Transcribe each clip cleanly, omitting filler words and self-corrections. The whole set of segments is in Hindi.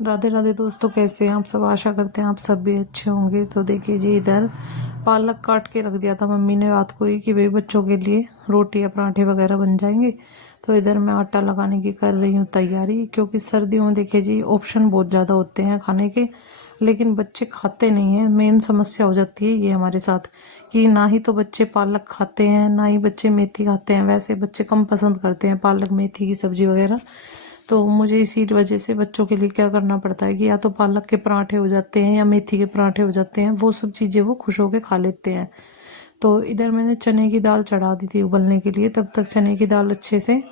राधे राधे दोस्तों, कैसे हैं आप सब। आशा करते हैं आप सब भी अच्छे होंगे। तो देखिए जी, इधर पालक काट के रख दिया था मम्मी ने रात को ही कि भाई बच्चों के लिए रोटी या पराठे वगैरह बन जाएंगे। तो इधर मैं आटा लगाने की कर रही हूँ तैयारी, क्योंकि सर्दियों में देखिए जी ऑप्शन बहुत ज़्यादा होते हैं खाने के, लेकिन बच्चे खाते नहीं हैं। मेन समस्या हो जाती है ये हमारे साथ कि ना ही तो बच्चे पालक खाते हैं, ना ही बच्चे मेथी खाते हैं। वैसे बच्चे कम पसंद करते हैं पालक मेथी की सब्जी वगैरह। तो मुझे इसी वजह से बच्चों के लिए क्या करना पड़ता है कि या तो पालक के पराठे हो जाते हैं या मेथी के पराठे हो जाते हैं, वो सब चीज़ें वो खुश होकर खा लेते हैं। तो इधर मैंने चने की दाल चढ़ा दी थी उबलने के लिए। तब तक चने की दाल अच्छे से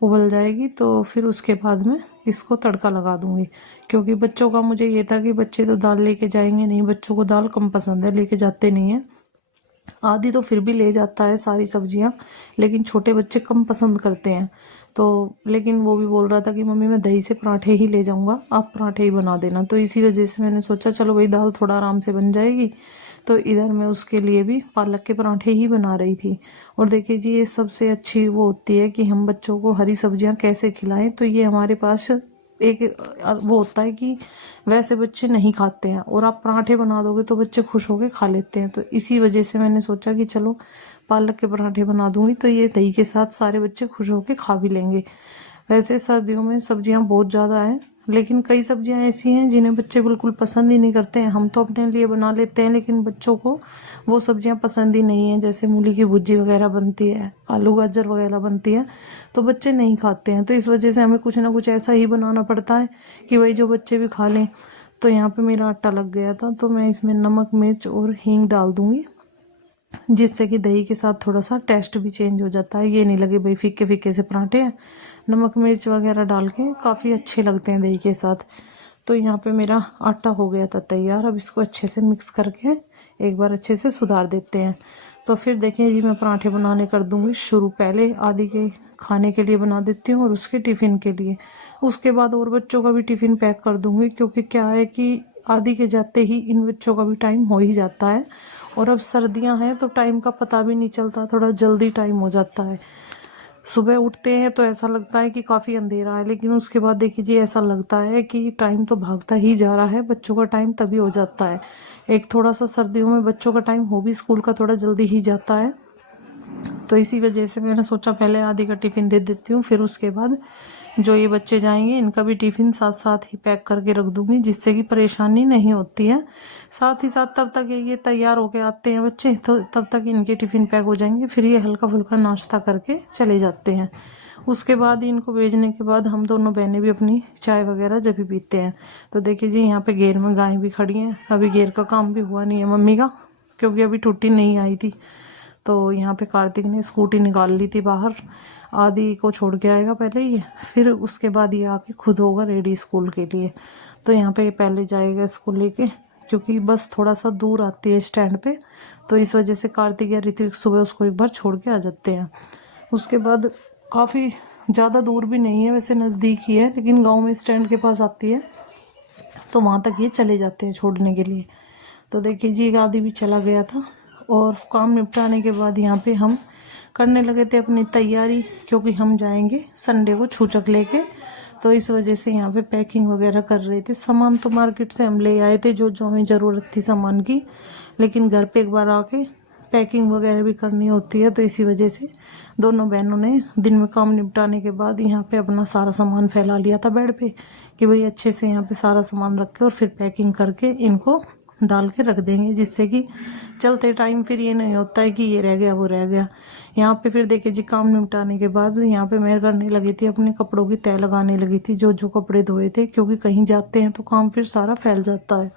उबल जाएगी तो फिर उसके बाद में इसको तड़का लगा दूंगी। क्योंकि बच्चों का मुझे ये था कि बच्चे तो दाल लेके जाएंगे नहीं, बच्चों को दाल कम पसंद है, लेके जाते नहीं है। आदि तो फिर भी ले जाता है सारी सब्जियां, लेकिन छोटे बच्चे कम पसंद करते हैं। तो लेकिन वो भी बोल रहा था कि मम्मी मैं दही से पराठे ही ले जाऊंगा, आप पराठे ही बना देना। तो इसी वजह से मैंने सोचा चलो वही दाल थोड़ा आराम से बन जाएगी। तो इधर मैं उसके लिए भी पालक के पराठे ही बना रही थी। और देखिए जी, ये सबसे अच्छी वो होती है कि हम बच्चों को हरी सब्जियां कैसे खिलाएं। तो ये हमारे पास एक वो होता है कि वैसे बच्चे नहीं खाते हैं और आप पराठे बना दोगे तो बच्चे खुश होके खा लेते हैं। तो इसी वजह से मैंने सोचा कि चलो पालक के पराठे बना दूंगी, तो ये दही के साथ सारे बच्चे खुश होके खा भी लेंगे। वैसे सर्दियों में सब्जियां बहुत ज़्यादा हैं, लेकिन कई सब्जियां ऐसी हैं जिन्हें बच्चे बिल्कुल पसंद ही नहीं करते हैं। हम तो अपने लिए बना लेते हैं, लेकिन बच्चों को वो सब्जियां पसंद ही नहीं है। जैसे मूली की भुर्जी वगैरह बनती है, आलू गाजर वगैरह बनती है, तो बच्चे नहीं खाते हैं। तो इस वजह से हमें कुछ ना कुछ ऐसा ही बनाना पड़ता है कि भाई जो बच्चे भी खा लें। तो यहाँ पे मेरा आटा लग गया था, तो मैं इसमें नमक मिर्च और हींग डाल दूंगी, जिससे कि दही के साथ थोड़ा सा टेस्ट भी चेंज हो जाता है। ये नहीं लगे भाई फीके फीके से पराठे हैं। नमक मिर्च वगैरह डाल के काफ़ी अच्छे लगते हैं दही के साथ। तो यहाँ पे मेरा आटा हो गया था तैयार। अब इसको अच्छे से मिक्स करके एक बार अच्छे से सुधार देते हैं। तो फिर देखिए जी, मैं पराठे बनाने कर दूंगी शुरू। पहले आदि के खाने के लिए बना देती हूँ और उसके टिफ़िन के लिए। उसके बाद और बच्चों का भी टिफ़िन पैक कर दूंगी, क्योंकि क्या है कि आदि के जाते ही इन बच्चों का भी टाइम हो ही जाता है। और अब सर्दियां हैं तो टाइम का पता भी नहीं चलता, थोड़ा जल्दी टाइम हो जाता है। सुबह उठते हैं तो ऐसा लगता है कि काफ़ी अंधेरा है, लेकिन उसके बाद देखिए जी ऐसा लगता है कि टाइम तो भागता ही जा रहा है। बच्चों का टाइम तभी हो जाता है। एक थोड़ा सा सर्दियों में बच्चों का टाइम हो भी स्कूल का थोड़ा जल्दी ही जाता है। तो इसी वजह से मैंने सोचा पहले आदि का टिफ़िन दे देती हूँ, फिर उसके बाद जो ये बच्चे जाएंगे इनका भी टिफ़िन साथ साथ ही पैक करके रख दूंगी, जिससे कि परेशानी नहीं होती है। साथ ही साथ तब तक ये तैयार होके आते हैं बच्चे, तो तब तक इनके टिफ़िन पैक हो जाएंगे, फिर ये हल्का फुल्का नाश्ता करके चले जाते हैं। उसके बाद इनको भेजने के बाद हम दोनों बहनें भी अपनी चाय वगैरह जब भी पीते हैं। तो देखिए जी, यहाँ पे घेर में गाय भी खड़ी हैं। अभी घेर का काम भी हुआ नहीं है मम्मी का, क्योंकि अभी छुट्टी नहीं आई थी। तो यहाँ पे कार्तिक ने स्कूटी निकाल ली थी बाहर। आदि को छोड़ के आएगा पहले ही, फिर उसके बाद ये आके खुद होगा रेडी स्कूल के लिए। तो यहाँ पे पहले जाएगा स्कूल लेके, क्योंकि बस थोड़ा सा दूर आती है स्टैंड पे। तो इस वजह से कार्तिक या ऋतिक सुबह उसको एक बार छोड़ के आ जाते हैं। उसके बाद काफ़ी ज़्यादा दूर भी नहीं है, वैसे नज़दीक ही है, लेकिन गाँव में स्टैंड के पास आती है, तो वहाँ तक ये चले जाते हैं छोड़ने के लिए। तो देखिए जी, एक आदि भी चला गया था और काम निपटाने के बाद यहाँ पे हम करने लगे थे अपनी तैयारी, क्योंकि हम जाएंगे संडे को छूचक लेके। तो इस वजह से यहाँ पे पैकिंग वगैरह कर रहे थे। सामान तो मार्केट से हम ले आए थे जो जो हमें ज़रूरत थी सामान की, लेकिन घर पे एक बार आके पैकिंग वगैरह भी करनी होती है। तो इसी वजह से दोनों बहनों ने दिन में काम निपटाने के बाद यहाँ पे अपना सारा सामान फैला लिया था बेड पे, कि भाई अच्छे से यहाँ पे सारा सामान रख के और फिर पैकिंग करके इनको डाल के रख देंगे, जिससे कि चलते टाइम फिर ये नहीं होता है कि ये रह गया वो रह गया। यहाँ पे फिर देखिए जी, काम निपटाने के बाद यहाँ पे मैं करने लगी थी, अपने कपड़ों की तह लगाने लगी थी, जो जो कपड़े धोए थे, क्योंकि कहीं जाते हैं तो काम फिर सारा फैल जाता है।